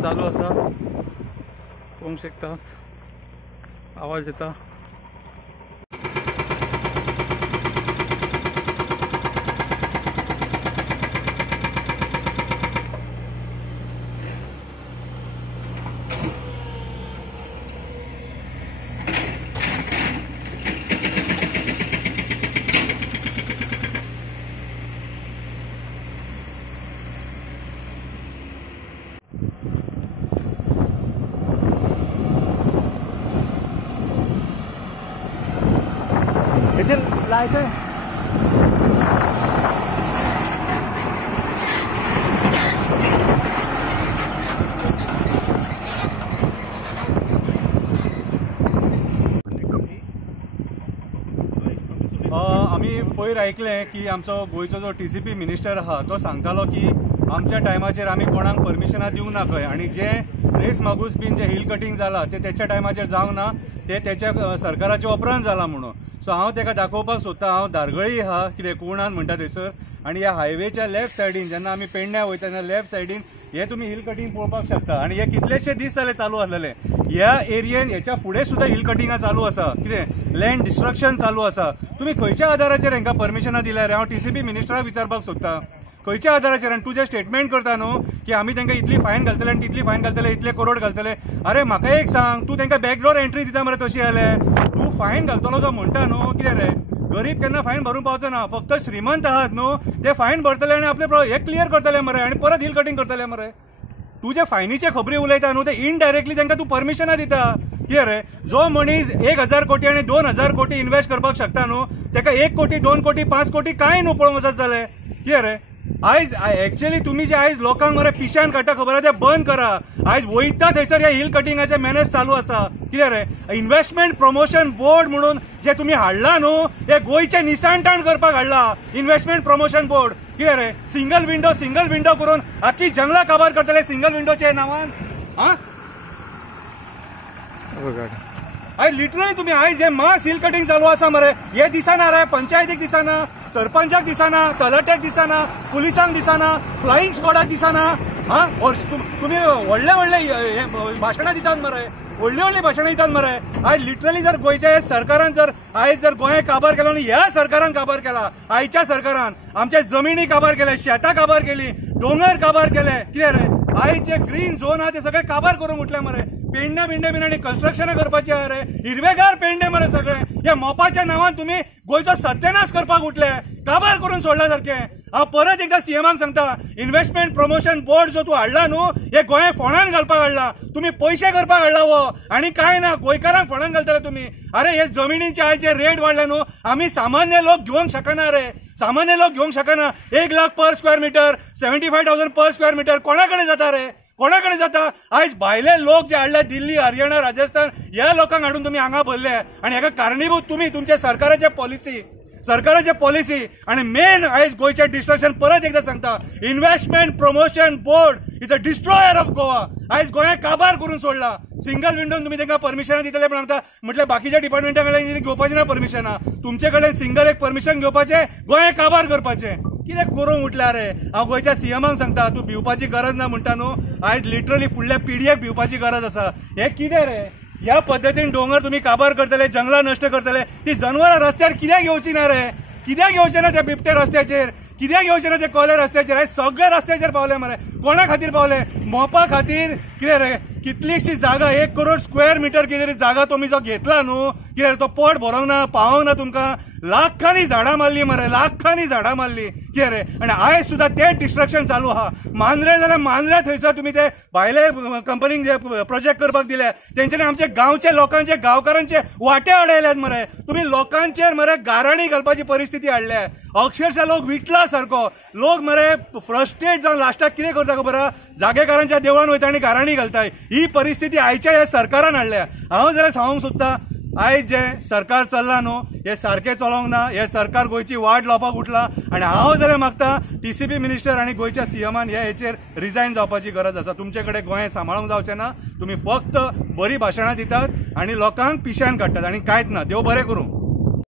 चालू असा पळोवंक शकतात आवाज येता। लायसन आम्ही पयर ऐकले की आमचो गोयचो जो टीसीपी मिनिस्टर आहा तो सांगतालो की आमच्या टायमाचेर आमी कोणाक परमिशनां दिवंक ना खंय, आणि जे रेस मागूस बीन जे हिल कटिंग जाला ते त्याच्या टायमाचेर जावंक ना, ते त्याच्या सरकाराच्या उपरांत जाला म्हणून। सो हांव तेका दाखोवपाक सोदता हांव दारगळी आहा कितें कोणान म्हणटा थंयसर, आणि ह्या हायवेच्या लेफ्ट सायडीन जेन्ना आमी पेडण्या वयता तेन्ना लेफ्ट सायडीन हे तुम्ही हिल कटिंग पळोवपाक शकता, आणि हे कितलेशे दीस जाले चालू आसलेले। ह्या एरियेन हेच्या फुडें सुद्धा हिल कटिंगा चालू आसा, कितें लँड डिस्ट्रक्शन चालू आसा। तुम्ही खंयच्या आधाराचेर हांकां परमिशनां दिल्यार हांव टीसीपी मिनिस्टराक विचारपाक सोदता खंयच्या आधाराचेर। आनी तूं जे स्टेटमेंट करता न्हू की आमी तांकां इतली फायन घालतले आनी तितली फायन घालतले, इतले करोड घालतले, अरे म्हाका एक सांग, तूं तांकां बॅकडोर एंट्री दिता मरे तशी जाल्यार? तूं फायन घालतलो जो म्हणटा न्हू, कितें रे गरीब केन्ना फायन भरूंक पावचो ना, फक्त श्रीमंत आहात न्हू ते फायन भरतले आनी आपले हे क्लियर करतले मरे, आनी परत हिल कटिंग करतले मरे। तू जे फायनीचे खबरी उलयता न्हू ते इनडायरेक्टली तांकां तूं परमिशनां दिता, कितें रे? जो मनीस 1000 कोटी आणि 2000 कोटी इन्व्हेस्ट करपाक शकता न्हू ताका 1 कोटी 2 कोटी 5 कोटी काय न्हू पळोवंक वचत जाले, कितें रे? आयज एक्चुअली तुम्ही जे आयज लोकांक मरे पिशान काडटा खबर आहा ते बंद करा। आयज वयता थंयसर ह्या हिल कटिंगाचे मॅनेज चालू आसा, कितें रे? इन्व्हेस्टमेंट प्रमोशन बोर्ड म्हणून जे तुम्ही हाडला न्हू हे गोयचे निसाणटाण करपाक हाडला, इन्व्हेस्टमेंट प्रमोशन बोर्ड, कितें रे? सिंगल विंडो करून आख्खी जंगला काबार करतले सिंगल विंडोचे नांवान। हा आयज लिटरली तुम्ही आयज हे मास हिल कटिंग चालू आसा मरे, हे दिसना रे? पंचायतीक दिसना, सरपंचाक दिसना, तलाट्याक दिसना, पुलिसांक दिसना, फ्लाईंग स्क्वॉडाक दिसना। हा तुम्ही व्हडले भाशणां दितात मरे, व्हडली भाशणां दितात मरे। आयज लिटरली जर गोयच्या सरकारान जर आयज जर गोंय काबार केलो आनी ह्या सरकारान काबार केला, आयच्या सरकारान आमच्या जमिनी काबार केले, शेतां काबार केली, डोंगर काबार केले, कितें रे? आयज जे ग्रीन झोन आहा ते सगळे काबार करून उठले मरे। पेंडे बीन आनी कन्स्ट्रक्शनां करपाचे आहा रे, हिरवेगार पेंडे मरे सगळे। या मोपाच्या नांवान तुम्ही गोयचो सत्यानाश करपाक उठले, काबार करून सोडला सारखे। हांव परत एकदा सीएमाक सांगता, इन्व्हेस्टमेंट प्रमोशन बोर्ड जो तूं हाडला न्हू हे गोंय फोंडान घालपाक हाडला, तुम्ही पैसे करपाक हाडला वो, आणि काय ना गोंयकारांक फोंडान घालतले तुम्ही। अरे हे जमिनींचे आयज जे रेट वाडले न्हू आमी सामान्य लोक घेवंक शकना रे, सामान्य लोक घेवंक शकना। 1 lakh per square metre, 75,000 per square metre कोणाकडे जाता रे? कोणाकडे जाता? आयज भायले लोक जे हाडले दिल्ली, हरियाणा, राजस्थान ह्या लोकांक हाडून तुम्ही हांगा भरले, आणि हाका कारणीभूत तुम्ही तुमच्या सरकाराचे पॉलिसी आणि मेन आयज गोयचे डिस्ट्रक्शन। परत एकदा सांगता, investment promotion board is a destroyer of Goa. आयज गोंय काबार करून सोडला। सिंगल विंडोन तुम्ही तांकां परमिशनां दितले पण सांगता म्हटल्यार बाकीच्या डिपार्टमेंटा कडल्यान घेवपाची ना परमिशनां, तुमचे कडेन सिंगल एक परमिशन घेवपाचे, गोंय काबार करपाचे। कितें करूंक उठल्या रे? हांव गोयच्या सीएमाक सांगता, तूं भिवपाची गरज ना म्हणटा न्हू, आयज लिटरली फुडल्या पिढयेक भिवपाची गरज आसा। हे कितें रे? ह्या पद्दतीन डोंगर तुम्ही काबार करतले, जंगलां नश्ट करतले, ती जनावरां रस्त्यार कित्याक येवची ना रे? कित्याक येवचे ना त्या बिबटे रस्त्याचेर? कित्याक येवचे ना ते कोले रस्त्याचेर? आयज सगळे रस्त्याचेर पावले मरे। कोणा खातीर पावले? मोपा खातीर, कितें रे? कितलीशी जागा 1 करोड स्क्वेअर मीटर कितें जागा तुम्ही जो घेतला न्हू, कितें तो पोट भरोंक ना, पावोंक ना तुमकां। लाखांनी झाडां मारली मरे, लाखांनी झाडां मारली, कितें रे? आणि आयज सुद्धा ते डिस्ट्रक्शन चालू आहा। मांद्रे जाल्यार मांद्रे थंयसर तुम्ही ते भायले कंपनीक जे प्रोजेक्ट करपाक दिले तेंच्यांनी आमचे गांवचे लोकांचे, गांवकारांचे वाटे अडयल्यात मरे। तुम्ही लोकांचेर मरे गाराणी घालपाची परिस्थिती हाडल्या, अक्षरशः लोक विटला सारको। लोक मरे फ्रस्ट्रेट जावन लास्टाक कितें करता खबर आहा? जागेकारांच्या देवळान वयता आनी गाराणी घालताय। ही परिस्थिती आयच्या ह्या सरकारान हाडल्या। हांव जाल्यार सांगूंक सोदता, आयज जे सरकार चल्ला न्हू हे सारखे चलोवंक ना, हे सरकार गोयची वाट लावपाक उठला, आणि हांव जाल्यार मागता टीसीपी मिनिस्टर आणि गोयच्या सीएमान ह्या हेचेर रिजायन जावपाची गरज आसा। तुमचे कडेन गोंय सांबाळूंक जावचें ना, तुम्ही फक्त बरी भाशणां दितात आणि लोकांक पिश्यान काडटात आणि कांयच ना। देव बरें करूं।